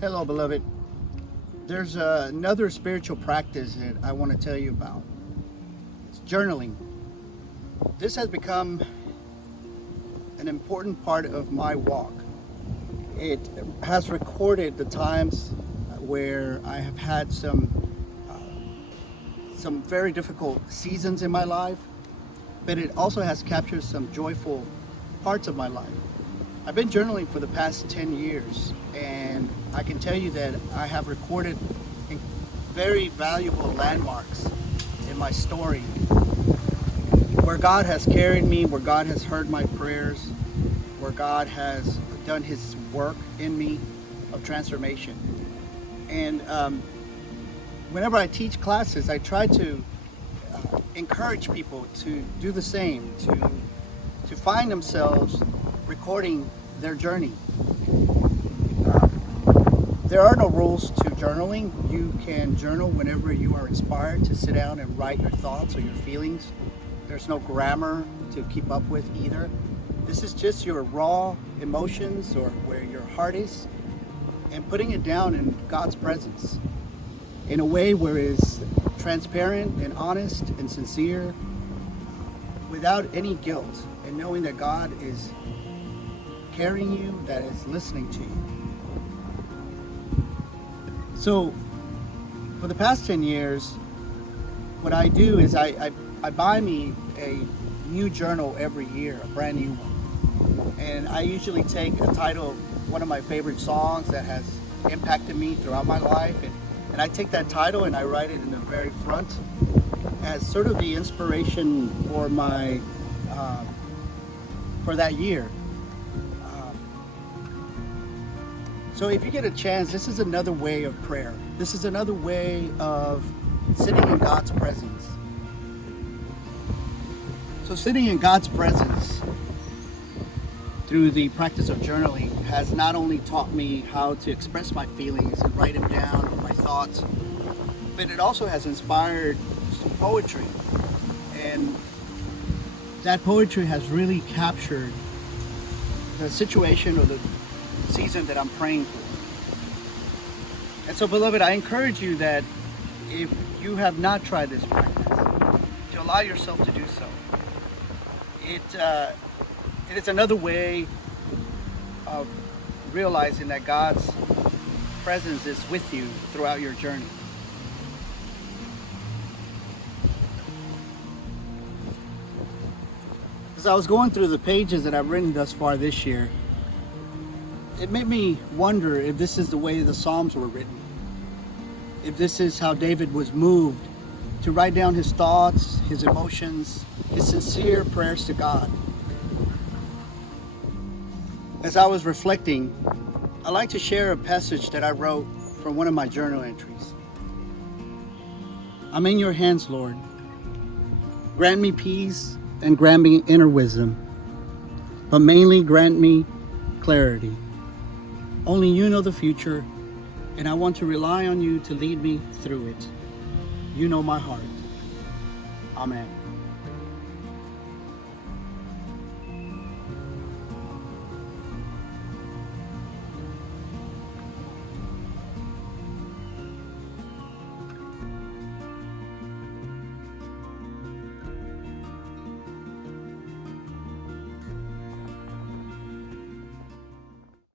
Hello, beloved. There's another spiritual practice that I want to tell you about. It's journaling. This has become an important part of my walk. It has recorded the times where I have had some very difficult seasons in my life, but it also has captured some joyful parts of my life. I've been journaling for the past 10 years, and I can tell you that I have recorded very valuable landmarks in my story, where God has carried me, where God has heard my prayers, where God has done His work in me of transformation. And whenever I teach classes, I try to encourage people to do the same, to find themselves recording their journey. There are no rules to journaling. You can journal whenever you are inspired to sit down and write your thoughts or your feelings. There's no grammar to keep up with either. This is just your raw emotions or where your heart is, and putting it down in God's presence in a way where it's transparent and honest and sincere, without any guilt, and knowing that God is carrying you, that is listening to you. So for the past 10 years, what I do is I buy me a new journal every year, a brand new one. And I usually take a title of one of my favorite songs that has impacted me throughout my life, and I take that title and I write it in the very front as sort of the inspiration for my for that year. So if you get a chance, this is another way of prayer. This is another way of sitting in God's presence. So sitting in God's presence through the practice of journaling has not only taught me how to express my feelings and write them down, or my thoughts, but it also has inspired some poetry. And that poetry has really captured the situation or the season that I'm praying for. And so, beloved, I encourage you that if you have not tried this practice, to allow yourself to do so. It is another way of realizing that God's presence is with you throughout your journey. As I was going through the pages that I've written thus far this year, it made me wonder if this is the way the Psalms were written. If this is how David was moved to write down his thoughts, his emotions, his sincere prayers to God. As I was reflecting, I'd like to share a passage that I wrote from one of my journal entries. I'm in your hands, Lord. Grant me peace and grant me inner wisdom, but mainly grant me clarity. Only you know the future, and I want to rely on you to lead me through it. You know my heart. Amen.